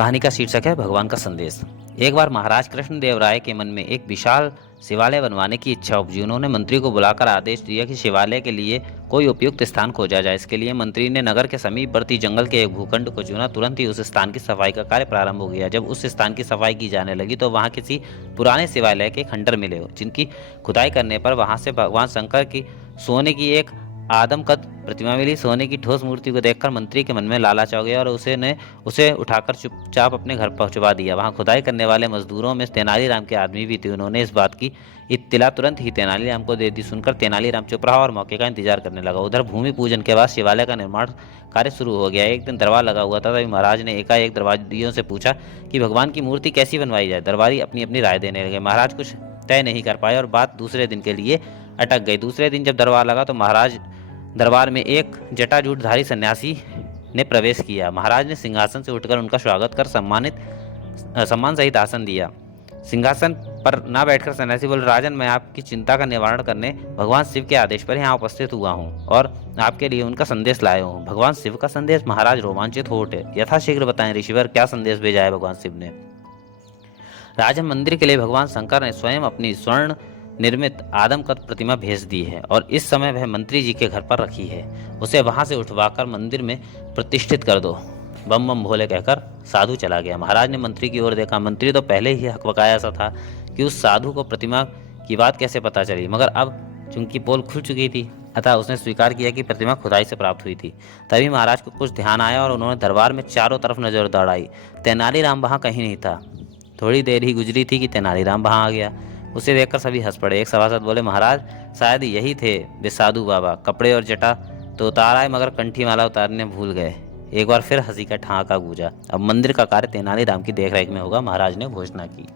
कहानी का शीर्षक है भगवान का संदेश। एक बार महाराज कृष्णदेव राय के मन में एक विशाल शिवालय बनवाने की इच्छा उपजी। उन्होंने मंत्री को बुलाकर आदेश दिया कि शिवालय के लिए कोई उपयुक्त स्थान खोजा जाए। इसके लिए मंत्री ने नगर के समीपवर्ती जंगल के एक भूखंड को चुना। तुरंत ही उस स्थान की सफाई का कार्य प्रारंभ हो गया। जब उस स्थान की सफाई की जाने लगी तो वहां किसी पुराने शिवालय के खंडर मिले, जिनकी खुदाई करने पर वहां से भगवान शंकर की सोने की एक आदमकद प्रतिमा मिली। सोने की ठोस मूर्ति को देखकर मंत्री के मन में लालच आ गया और उसे उठाकर चुपचाप अपने घर पहुंचवा दिया। वहां खुदाई करने वाले मजदूरों में तेनालीराम के आदमी भी थे। उन्होंने इस बात की इत्तला तुरंत ही तेनालीराम को दे दी। सुनकर तेनालीराम चुप रहा और मौके का इंतजार करने लगा। उधर भूमि पूजन के बाद शिवालय का निर्माण कार्य शुरू हो गया। एक दिन दरबार लगा हुआ था, तभी महाराज ने एकाएक दरबारियों से पूछा कि भगवान की मूर्ति कैसी बनवाई जाए। दरबारी अपनी अपनी राय देने लगे। महाराज कुछ तय नहीं कर पाए और बात दूसरे दिन के लिए अटक गई। दूसरे दिन जब दरबार लगा तो महाराज दरबार में एक जटाजूटधारी सन्यासी ने प्रवेश किया। महाराज ने सिंहासन से उठकर उनका स्वागत कर सम्मान सहित आसन दिया। सिंहासन पर ना बैठकर सन्यासी बोले, राजन, मैं आपकी चिंता का निवारण करने भगवान शिव के आदेश पर यहाँ उपस्थित हुआ हूँ और आपके लिए उनका संदेश लाया हूँ। भगवान शिव का संदेश? महाराज रोमांचित हो उठे। यथाशीघ्र बताएं ऋषिवर, क्या संदेश भेजा है भगवान शिव ने? राजन, मंदिर के लिए भगवान शंकर ने स्वयं अपनी स्वर्ण निर्मित आदमकद प्रतिमा भेज दी है और इस समय वह मंत्री जी के घर पर रखी है। उसे वहां से उठवाकर मंदिर में प्रतिष्ठित कर दो। बम बम भोले कहकर साधु चला गया। महाराज ने मंत्री की ओर देखा। मंत्री तो पहले ही हकबकाया सा था कि उस साधु को प्रतिमा की बात कैसे पता चली, मगर अब चूंकि पोल खुल चुकी थी अतः उसने स्वीकार किया कि प्रतिमा खुदाई से प्राप्त हुई थी। तभी महाराज को कुछ ध्यान आया और उन्होंने दरबार में चारों तरफ नजर दौड़ाई। तेनालीराम वहां कहीं नहीं था। थोड़ी देर ही गुजरी थी कि तेनालीराम वहां आ गया। उसे देखकर सभी हंस पड़े। एक सभासद बोले, महाराज, शायद यही थे वे साधु बाबा। कपड़े और जटा तो उतार आए मगर कंठी माला उतारने भूल गए। एक बार फिर हंसी का ठहाका गूंजा। अब मंदिर का कार्य तेनालीराम की देखरेख में होगा, महाराज ने घोषणा की।